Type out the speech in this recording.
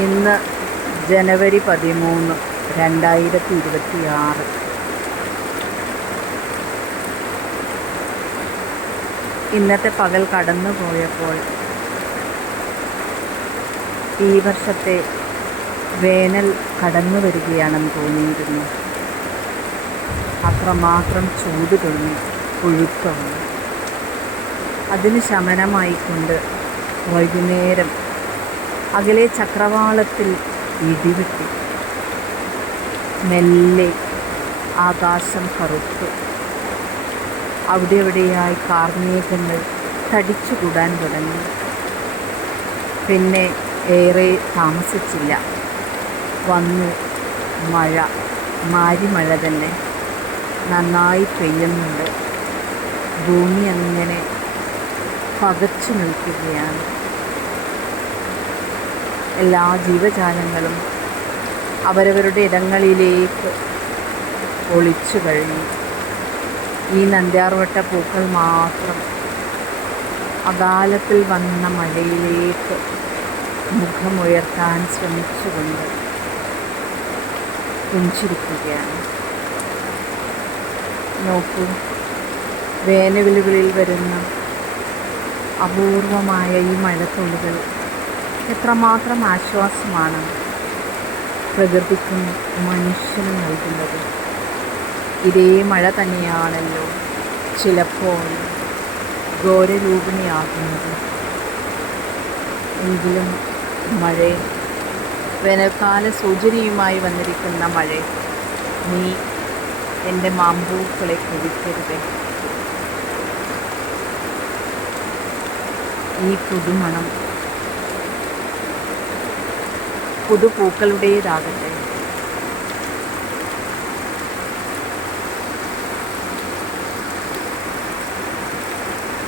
ഇന്ന് ജനുവരി പതിമൂന്ന് രണ്ടായിരത്തി ഇരുപത്തി ആറ് ഇന്നത്തെ പകൽ കടന്നു പോയപ്പോൾ ഈ വർഷത്തെ വേനൽ കടന്നു വരികയാണെന്ന് തോന്നിയിരുന്നു. അത്രമാത്രം ചൂട് തുടങ്ങി ഒഴുക്കമാണ് അതിന് ശമനമായിക്കൊണ്ട് വൈകുന്നേരം അകലെ ചക്രവാളത്തിൽ ഇടിവെട്ടി. മെല്ലെ ആകാശം കറുത്തു. അവിടെ എവിടെയായി കാർമേഘങ്ങൾ തടിച്ചുകൂടാൻ തുടങ്ങി. പിന്നെ ഏറെ താമസിച്ചില്ല. വന്നു മഴ. മാരിമഴ തന്നെ. നന്നായി പെയ്യുന്നുണ്ട്. ഭൂമി അങ്ങനെ പകച്ചു നിൽക്കുകയാണ്. എല്ലാ ജീവജാലങ്ങളും അവരവരുടെ ഇടങ്ങളിലേക്ക് ഒളിച്ചു കഴിഞ്ഞു ഈ നന്ദ്യാർവട്ട പൂക്കൾ മാത്രം അകാലത്തിൽ വന്ന മഴയിലേക്ക് മുഖമുയർത്താൻ ശ്രമിച്ചുകൊണ്ട് പുഞ്ചിരിക്കുകയാണ് നോക്കൂ വേനവിലുകളിൽ വരുന്ന അപൂർവമായ ഈ മഴത്തുള്ളികൾ എത്രമാത്രം ആശ്വാസമാണ് പ്രകൃതിക്കും മനുഷ്യനും നൽകുന്നത്. ഇതേ മഴ തന്നെയാണല്ലോ ചിലപ്പോൾ ഘോരരൂപിണിയാകുന്നത്. എങ്കിലും മഴ വേനൽക്കാല സൂചനയുമായി വന്നിരിക്കുന്ന മഴ നീ എന്റെ മാമ്പൂക്കളെ കുഴിക്കരുത് ഈ പുതുമണം പുതുപൂക്കളുടേതാകട്ടെ.